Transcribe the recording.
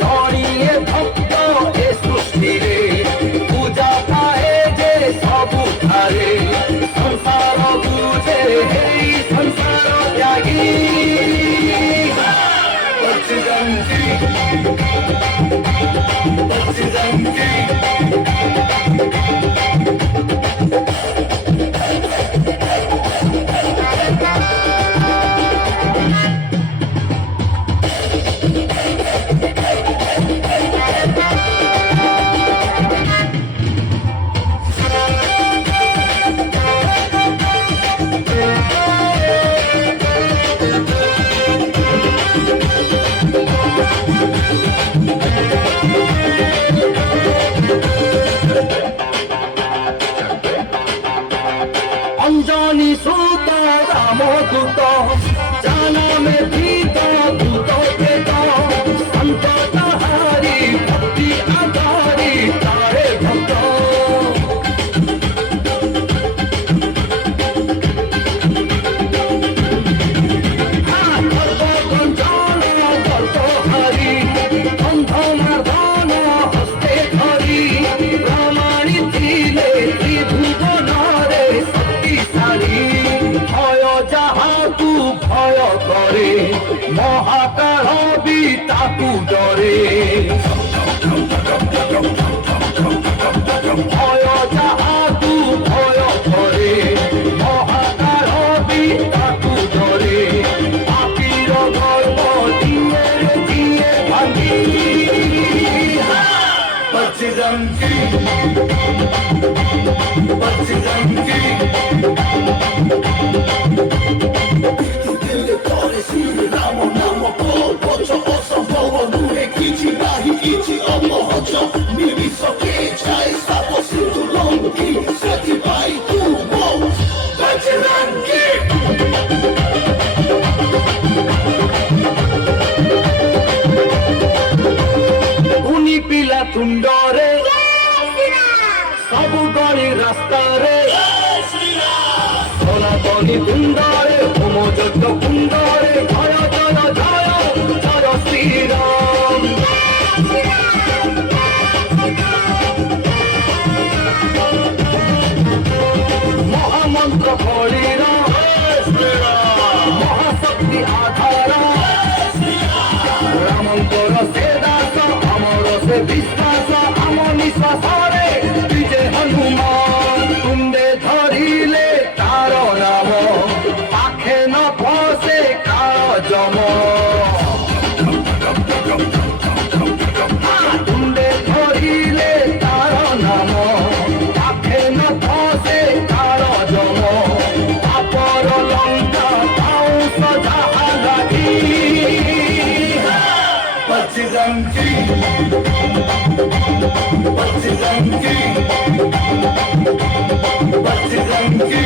জড়িয়ে ভক্ত এ সৃষ্টিরে পূজা পায়ে যে সবু ধারে সংসার বুঝে এই সংসার ত্যাগী বজরঙ্গী বজরঙ্গী অঞ্জনী সুত রামদূত জানামে ভীত ভূত প্রেত সন্ত তাহারি ভক্তি আধারি তারে ভক্ত গল্পঞ্চন গল্পহারি বন্ধনার্দন হস্তে ধরি রামায়ণী ছিলে ত্রিভুবনরে ভয় যাহাকু ভয় করে মহাকাল বি তাকু ডরে ভয় যাহাকু ভয় করে মহাকাল বি তাকু ডরে পাপির গর্ব দিয়ে দিয়ে ভাঙি বজরঙ্গী বজরঙ্গী রাম নাম বচ অসম্ভব নুহে কিছু নাহি কিছু অমহচ নিমিষকে ছাই সাপ সিন্ধু লঙ্ঘি ସେଥିପାଇଁ ତୁ ମୋ ବଜରଙ୍ଗୀ ଉନି ପିଲା ତୁଣ୍ଡରେ ସବୁ ଗଳି ରାସ୍ତାରେ সনাতনী কুণ্ডরে হোম যজ্ঞ কুণ্ডরে জয় জয় জয় জয় শ্রীরাম মহামন্ত্র ফলীর মহাশক্তি আধার রামঙ্কর সে দাস আমর সে বিশ্বাস আম নিশ্বাসরে বিজে হনুমান তুণ্ডে ধরিলে তার নাম পাখে ন ফসে কার জম তুণ্ডে ধরিলে তার নাম পাখে ন ফসে কার জম পাপর লঙ্কা পাউস যাহা লাগি বজরঙ্গী বজরঙ্গী বজরঙ্গী